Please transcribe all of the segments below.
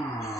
Mm.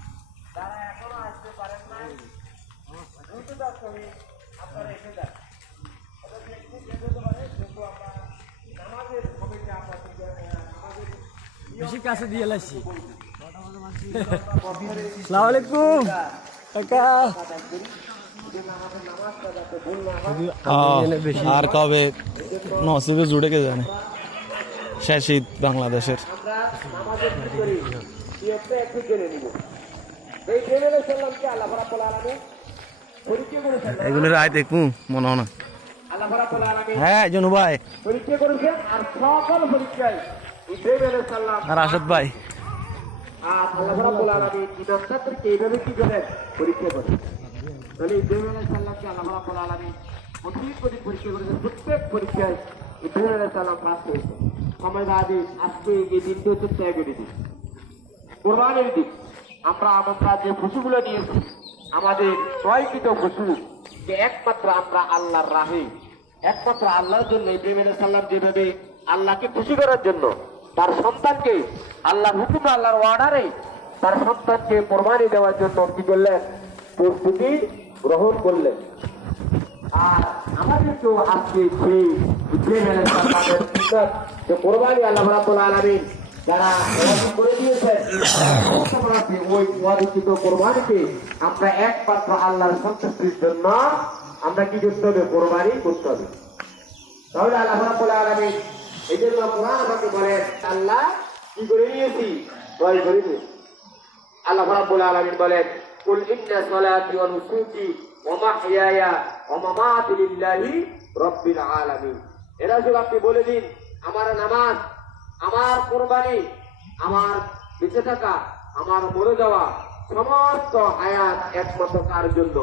যারা এখনও আসতে পারেন না। দ্রুত যাচ্ছে আমি আপনারা এসে যান। বেশি কাছে দিয়ে লাইছি সালাম আলাইকুম। কাকা আর কবে নসিবে জুড়ে কে জানে? শেষ ঈদ বাংলাদেশের। এগুলোর আয় দেখব, মনে হয় না। হ্যাঁ জনু ভাই। পরিচয় করেছেন আর সকল পরিচয় ইব্রাহিম আলাইহিস সালাম আর আসাদ ভাই। আর আল্লাহ রাব্বুল আলামিন ইবাদতকে এইভাবে কি করেন পরিচয় করেন তাহলে ইব্রাহিম আলাইহিস সালামকে আল্লাহ রাব্বুল আলামিন অধিক অধিক পরিচয় করেছেন প্রত্যেক পরিচয় ইব্রাহিম আলাইহিস সালাম পাস করেছেন সময় আজকে এই দিনটি হচ্ছে ত্যাগের দিন কোরবানির দিন আমরা আমরা যে পশুগুলো নিয়েছি, আমাদের ছয়কৃত পশু যে একমাত্র আমরা আল্লাহর রাহে, একমাত্র আল্লাহর জন্য ইব্রাহিম সালাম যেভাবে আল্লাহকে খুশি করার জন্য তার সন্তানকে আল্লাহর হুকুম, আল্লাহর অর্ডারে তার সন্তানকে কোরবানি দেওয়ার জন্য কি করলেন? প্রস্তুতি গ্রহণ করলেন। আর আমাদেরকেও আজকে সেই ইব্রাহিম যে কোরবানি আল্লাহ রাব্বুল ওই আমরা জন্য আমরা কি করতে হবে? কোরবানি করতে হবে। তাহলে আল্লাহ রাব্বুল এই জন্য আমাকে বলেন, আল্লাহ কি করে নিয়েছি? আল্লাহ রাব্বুল আলামিন বলেন এরা বলে দিন, আমার নামাজ আমার কোরবানি আমার বেঁচে থাকা আমার মরে যাওয়া সমস্ত আয়াত একমাত্র কার জন্য?